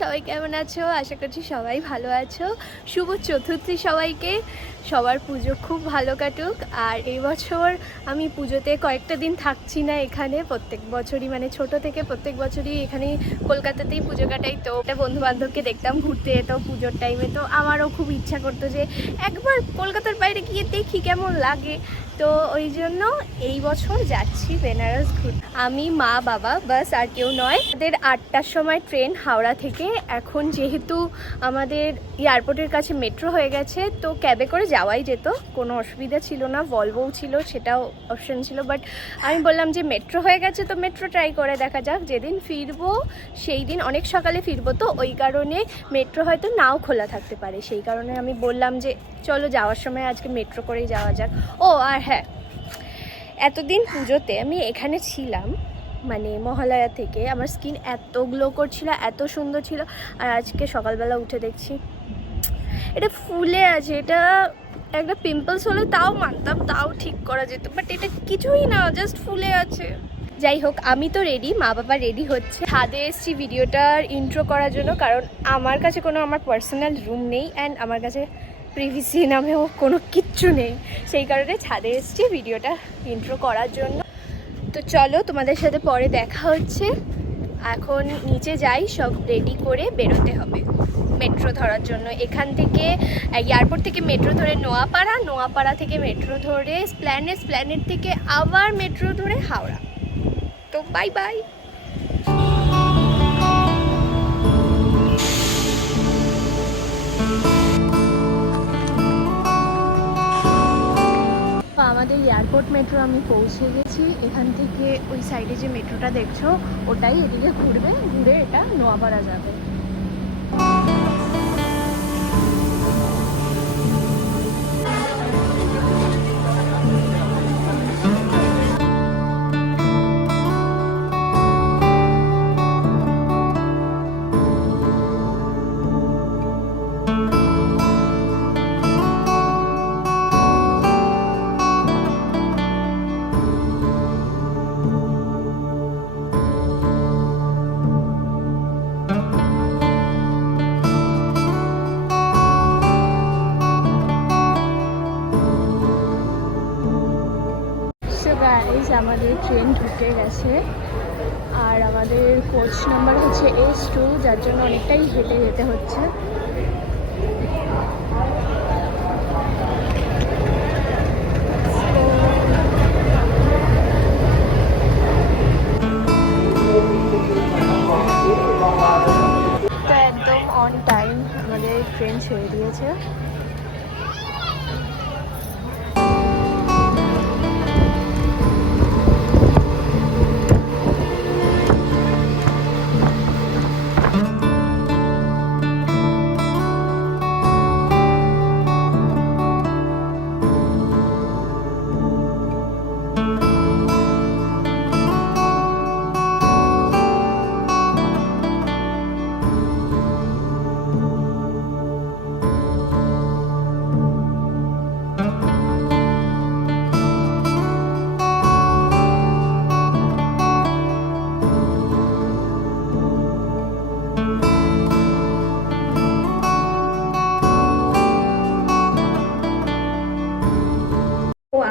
সবাই কেমন আছো? আশা করছি সবাই ভালো আছো। শুভ চতুর্থী সবাইকে। সবার পুজো খুব ভালো কাটুক। আর এই বছর আমি পুজোতে কয়েকটা দিন থাকছি না এখানে, প্রত্যেক বছরই মানে ছোট থেকে প্রত্যেক বছরই এখানে কলকাতাতেই পুজো কাটাই। তো একটা বন্ধু বান্ধবকে দেখতাম ঘুরতে যেত পুজোর টাইমে, তো আমারও খুব ইচ্ছা করতো যে একবার কলকাতার বাইরে গিয়ে দেখি কেমন লাগে। তো ওই জন্য এই বছর যাচ্ছি বেনারস ঘুরতে। আমি, মা, বাবা, বাস, আর কেউ নয়। আমাদের 8টার সময় ট্রেন হাওড়া থেকে। এখন যেহেতু আমাদের এয়ারপোর্টের কাছে মেট্রো হয়ে গেছে, তো ক্যাবে করে যাওয়াই যেত, কোনো অসুবিধা ছিল না। ভলভোও ছিল, সেটাও অপশন ছিল, বাট আমি বললাম যে মেট্রো হয়ে গেছে তো মেট্রো ট্রাই করে দেখা যাক। যেদিন ফিরবো সেই দিন অনেক সকালে ফিরবো, তো ওই কারণে মেট্রো হয়তো নাও খোলা থাকতে পারে। সেই কারণে আমি বললাম যে চলো যাওয়ার সময় আজকে মেট্রো করেই যাওয়া যাক। ও আর হ্যাঁ, এতদিন পুজোতে আমি এখানে ছিলাম, মানে মহালয়া থেকে আমার স্কিন এত গ্লো করছিল, এত সুন্দর ছিল। আর আজকে সকালবেলা উঠে দেখছি এটা ফুলে আছে। এটা একটা পিম্পলস হলে তাও মানতাম, তাও ঠিক করা যেত, বাট এটা কিছুই না, জাস্ট ফুলে আছে। যাই হোক, আমি তো রেডি, মা বাবা রেডি হচ্ছে। ছাদে এসেছি ভিডিওটার ইন্ট্রো করার জন্য, কারণ আমার কাছে কোনো আমার পার্সোনাল রুম নেই অ্যান্ড আমার কাছে প্রিভিসি নামেও কোনো কিচ্ছু নেই। সেই কারণে ছাদে এসেছি ভিডিওটা ইন্ট্রো করার জন্য। তো চলো তোমাদের সাথে পরে দেখা হচ্ছে। এখন নিচে যাই, সব রেডি করে বেরোতে হবে মেট্রো ধরার জন্য। এখান থেকে এয়ারপোর্ট থেকে মেট্রো ধরে নোয়াপাড়া, নোয়াপাড়া থেকে মেট্রো ধরে স্প্ল্যানেড, স্প্ল্যানেড থেকে আবার মেট্রো ধরে হাওড়া। তো বাই বাই। আমাদের এয়ারপোর্ট মেট্রো আমি পৌঁছে গেছি। এখান থেকে ওই সাইডে যে মেট্রোটা দেখছো ওটাই এদিকে ঘুরবে, ঘুরে এটা নোয়াপাড়া যাবে। আমাদের ট্রেন ঢুকে গেছে আর আমাদের কোচ নাম্বার হচ্ছে S2, যার জন্য অনেকটাই হেঁটে যেতে হচ্ছে। তো একদম অন টাইম আমাদের ট্রেন ছেড়ে দিয়েছে।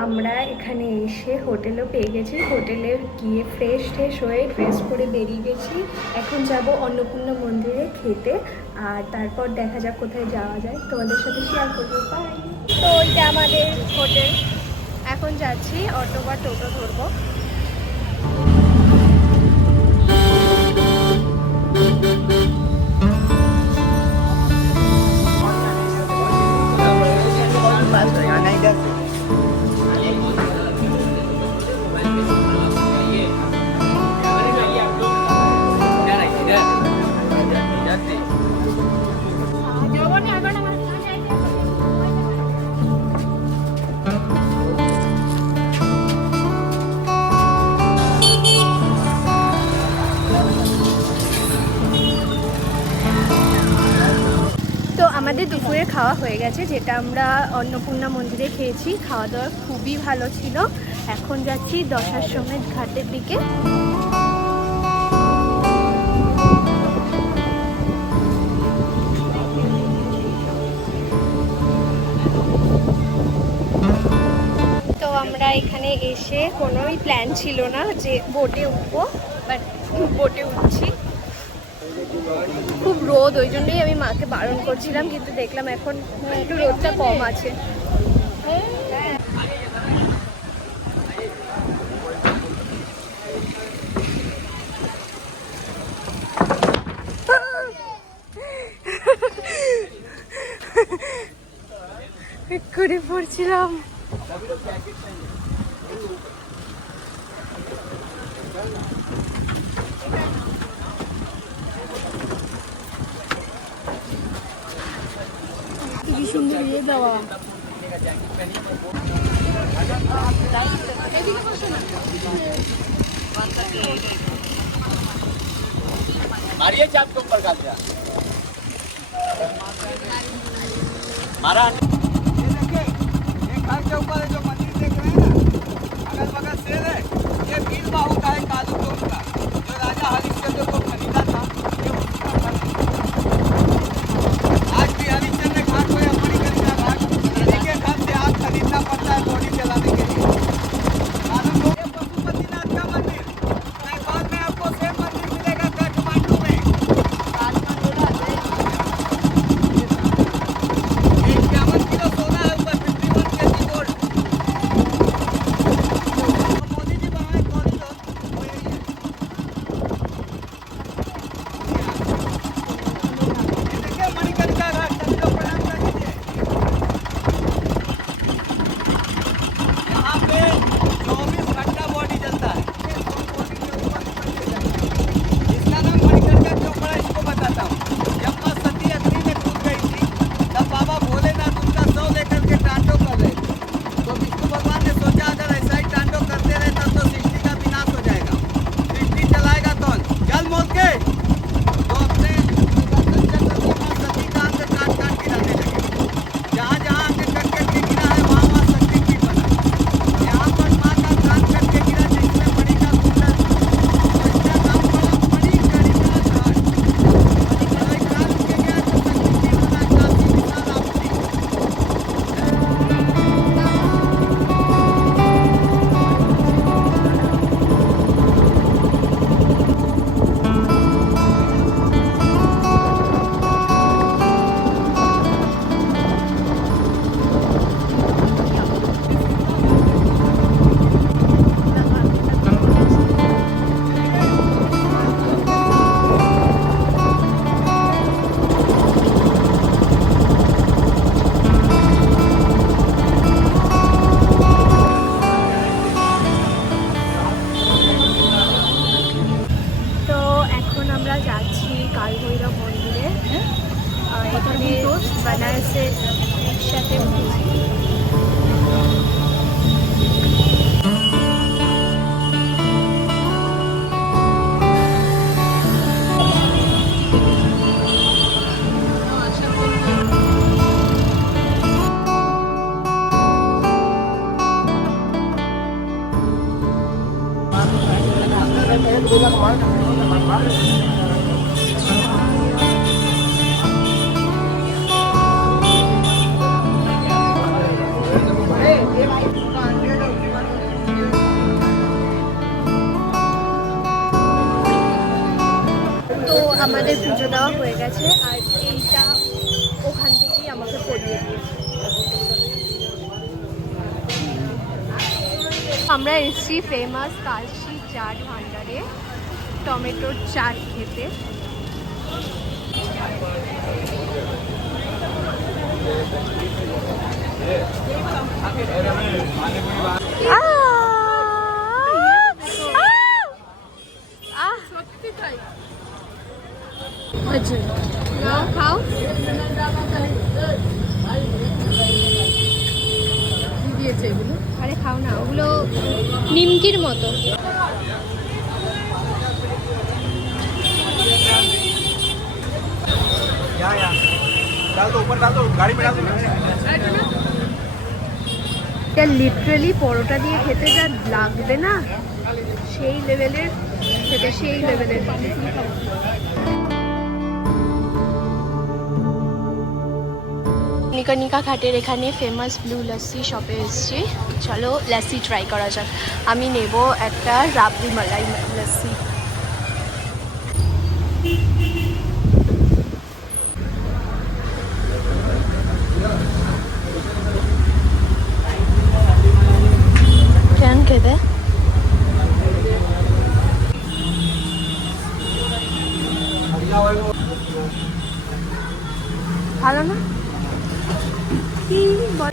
আমরা এখানে এসে হোটেলও পেয়ে গেছি। হোটেলে গিয়ে ফ্রেশ হয়ে ড্রেস করে বেরিয়ে গেছি। এখন যাব অন্নপূর্ণা মন্দিরে খেতে, আর তারপর দেখা যাক কোথায় যাওয়া যায়, তোমাদের সাথে শেয়ার করবো। বাই। তো ওইটা আমাদের হোটেল। এখন যাচ্ছি, অটো বা টোটো ধরবো। আমাদের দুপুরে খাওয়া হয়ে গেছে, যেটা আমরা অন্নপূর্ণা মন্দিরে খেয়েছি। খাওয়া দাওয়া খুবই ভালো ছিল। এখন যাচ্ছি দশাশ্বমেধ ঘাটের দিকে। এসে কোনোই প্ল্যান ছিল না যে বোটে উঠবো, বাট বোটে উঠছি। খুব রোদ, ওই জন্যই আমি মাকে বারণ করছিলাম, কিন্তু দেখলাম এখন একটু রোদটা কম আছে। করে পড়ছিলাম। কি সুন্দর ইয়ে দেওয়া। मारिए चाप के ऊपर का दिया मारा। ये देखिए, ये घर के ऊपर जो मंदिर देख रहे हैं ना, अगल बगल शेर है, ये वीर बाहु का है, कालू टोल का, जो राजा हरिश्चंद्र को खरीदा था, ये उसका घर है। आज भी हरिश्चंद्र घाट को या मणिकर्णिका घाट, नदी के घर से आग खरीदना पड़ता है बॉडी जलाने के लिए। मालूम हो, ये पशुपतिनाथ का मंदिर, नेपाल में आपको सेम मंदिर मिलेगा काठमांडू में। बनारसेর একসাথে আমাদের পুজো দেওয়া হয়ে গেছে আর এইটা ওখান থেকেই আমাকে পড়িয়ে দিয়েছে। আমরা এসেছি ফেমাস কাশি চাট ভান্ডারে টমেটোর চাট খেতে। খাও দিয়েছে এগুলো, আরে খাও না, ওগুলো নিমকির মতো। লিটারালি পরোটা দিয়ে খেতে যা লাগবে না, সেই লেভেলের খেতে, সেই লেভেলের। নিকনিকা ঘাটের এখানে ফেমাস ব্লু লস্যি শপে এসেছি। চলো লস্যি ট্রাই করা যাক। আমি নেব একটা রাবড়ি মালাই লস্যি। কেন খেতে ভালো না? কি বল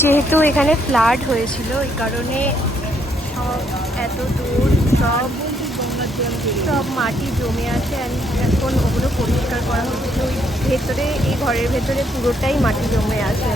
যেহেতু এখানে ফ্লাড হয়েছিল এই কারণে এত দূর সব মাটি জমে আছে। এখন ওগুলো পরিষ্কার করা হচ্ছে। ওই ভেতরে এই ঘরের ভেতরে পুরোটাই মাটি জমে আছে।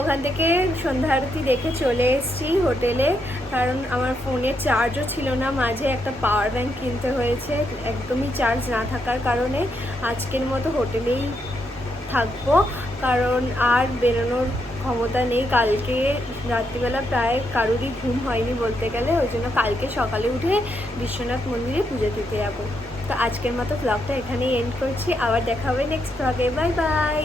ওখান থেকে সন্ধ্যা আরতি দেখে চলে এসেছি হোটেলে, কারণ আমার ফোনে চার্জও ছিল না। মাঝে একটা পাওয়ার ব্যাংক কিনতে হয়েছে, একদমই চার্জ না থাকার কারণে আজকের মতো হোটেলেই থাকবো, কারণ আর বেরোনোর ক্ষমতা নেই। কালকে রাত্রিবেলা প্রায় কারোরই ঘুম হয়নি বলতে গেলে, ওই জন্য কালকে সকালে উঠে বিশ্বনাথ মন্দিরে পুজো দিতে যাবো। তো আজকের মতো ব্লগটা এখানেই এন্ড করছি। আবার দেখা হবে নেক্সট ব্লগে। Bye bye.